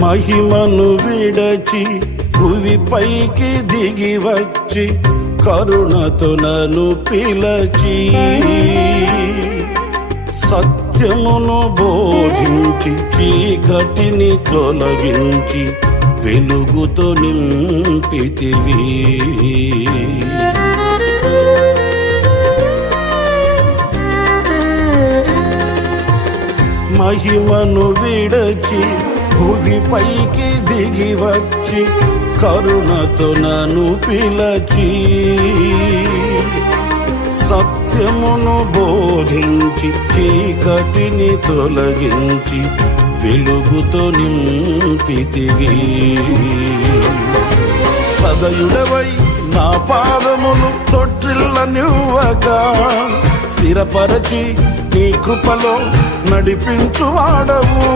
మహిమను విడచి భువిపైకి దిగి వచ్చి కరుణతో నన్ను పిలచి సత్యమును బోధించి చీకటిని తొలగించి వెలుగుతో నింపితివి. మహిమను విడచి భువిపైకి దిగి వచ్చి కరుణతో నన్ను పిలచి సత్యమును బోధించి చీకటిని తొలగించి వెలుగుతో నింపితివి. సదయుడవై నా పాదములు తొట్టిల్లనివ్వగా స్థిరపరచి నీ కృపలో నడిపించువాడవు.